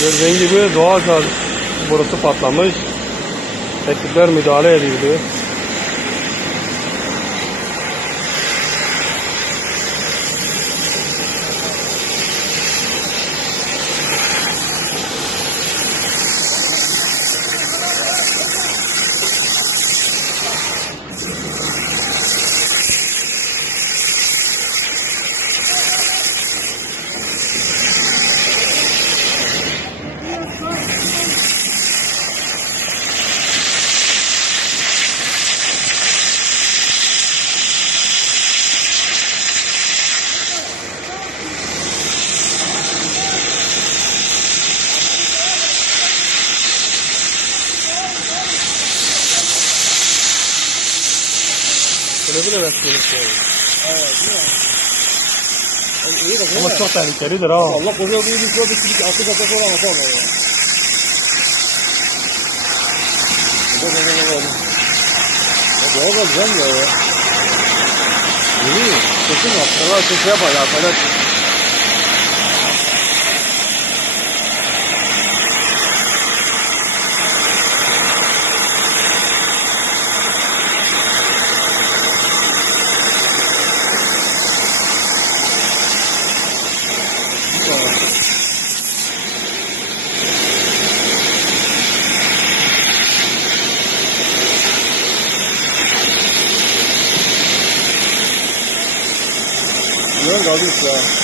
Gördüğün gibi doğal gaz borusu patlamış. Ekipler müdahale ediyordu. Böyle bir evet şey. Evet, iyi de Ama çok tehlikelidir ha. Allah koruyor bir mikro bir silik atı katı falan atar ya. Doğal gaz güzel ya. İyi. Kesin yaptılar. Kesin yapar ya. Falan. Güzel kaldı işte ya.